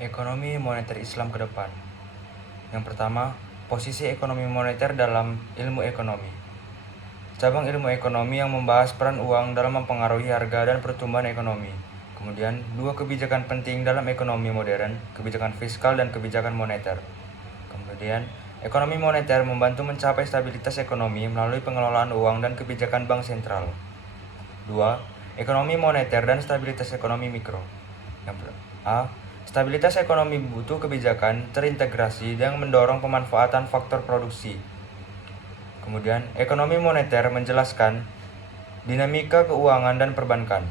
Ekonomi moneter Islam ke depan. Yang pertama, posisi ekonomi moneter dalam ilmu ekonomi. Cabang ilmu ekonomi yang membahas peran uang dalam mempengaruhi harga dan pertumbuhan ekonomi. Kemudian, dua kebijakan penting dalam ekonomi modern, kebijakan fiskal dan kebijakan moneter. Kemudian, ekonomi moneter membantu mencapai stabilitas ekonomi melalui pengelolaan uang dan kebijakan bank sentral. 2. Ekonomi moneter dan stabilitas ekonomi mikro. Yang A. Stabilitas ekonomi butuh kebijakan terintegrasi yang mendorong pemanfaatan faktor produksi. Kemudian, ekonomi moneter menjelaskan dinamika keuangan dan perbankan.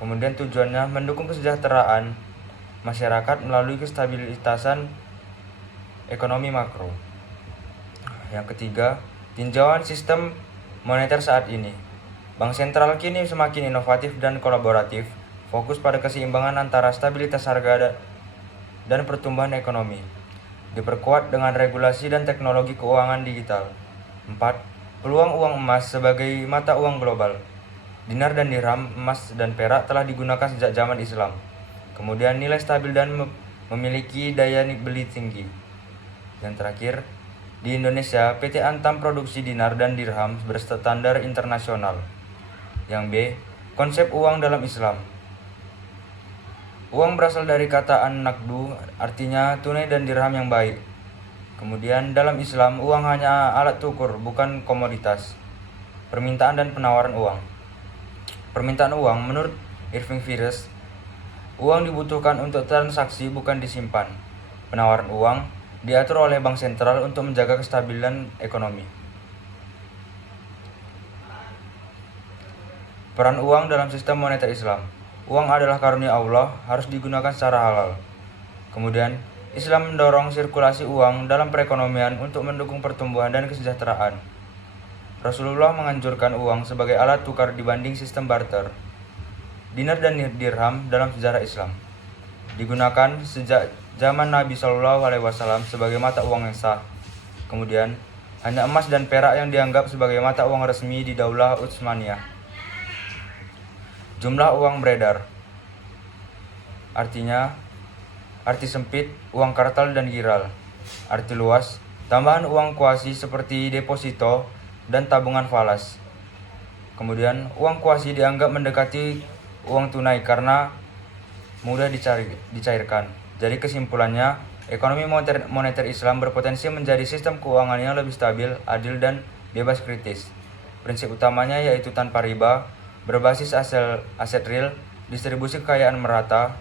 Kemudian tujuannya mendukung kesejahteraan masyarakat melalui kestabilitasan ekonomi makro. Yang ketiga, tinjauan sistem moneter saat ini. Bank sentral kini semakin inovatif dan kolaboratif, fokus pada keseimbangan antara stabilitas harga dan pertumbuhan ekonomi, diperkuat dengan regulasi dan teknologi keuangan digital. 4. Peluang uang emas sebagai mata uang global. Dinar dan dirham, emas dan perak telah digunakan sejak zaman Islam. Kemudian nilai stabil dan memiliki daya beli tinggi. Yang terakhir, di Indonesia, PT Antam produksi dinar dan dirham berstandar internasional. Yang B. Konsep uang dalam Islam. Uang berasal dari kata an-naqdu, artinya tunai dan dirham yang baik. Kemudian dalam Islam, uang hanya alat ukur, bukan komoditas. Permintaan dan penawaran uang. Permintaan uang, menurut Irving Fisher, uang dibutuhkan untuk transaksi, bukan disimpan. Penawaran uang diatur oleh bank sentral untuk menjaga kestabilan ekonomi. Peran uang dalam sistem moneter Islam. Uang adalah karunia Allah, harus digunakan secara halal. Kemudian, Islam mendorong sirkulasi uang dalam perekonomian untuk mendukung pertumbuhan dan kesejahteraan. Rasulullah menganjurkan uang sebagai alat tukar dibanding sistem barter. Dinar dan dirham dalam sejarah Islam digunakan sejak zaman Nabi SAW sebagai mata uang yang sah. Kemudian, hanya emas dan perak yang dianggap sebagai mata uang resmi di Daulah Utsmaniyah. Jumlah uang beredar, artinya arti sempit, uang kartal dan giral. Arti luas, tambahan uang kuasi seperti deposito dan tabungan falas. Kemudian, uang kuasi dianggap mendekati uang tunai karena mudah dicairkan. Jadi kesimpulannya, ekonomi moneter Islam berpotensi menjadi sistem keuangan yang lebih stabil, adil, dan bebas kritis. Prinsip utamanya yaitu tanpa riba, berbasis aset real, distribusi kekayaan merata,